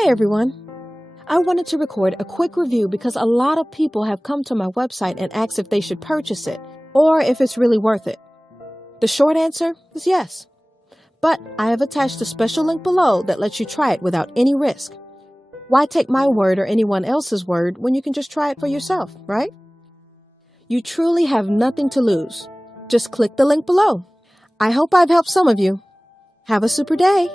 Hey everyone! I wanted to record a quick review because a lot of people have come to my website and asked if they should purchase it or if it's really worth it. The short answer is yes. But I have attached a special link below that lets you try it without any risk. Why take my word or anyone else's word when you can just try it for yourself, right? You truly have nothing to lose. Just click the link below. I hope I've helped some of you. Have a super day!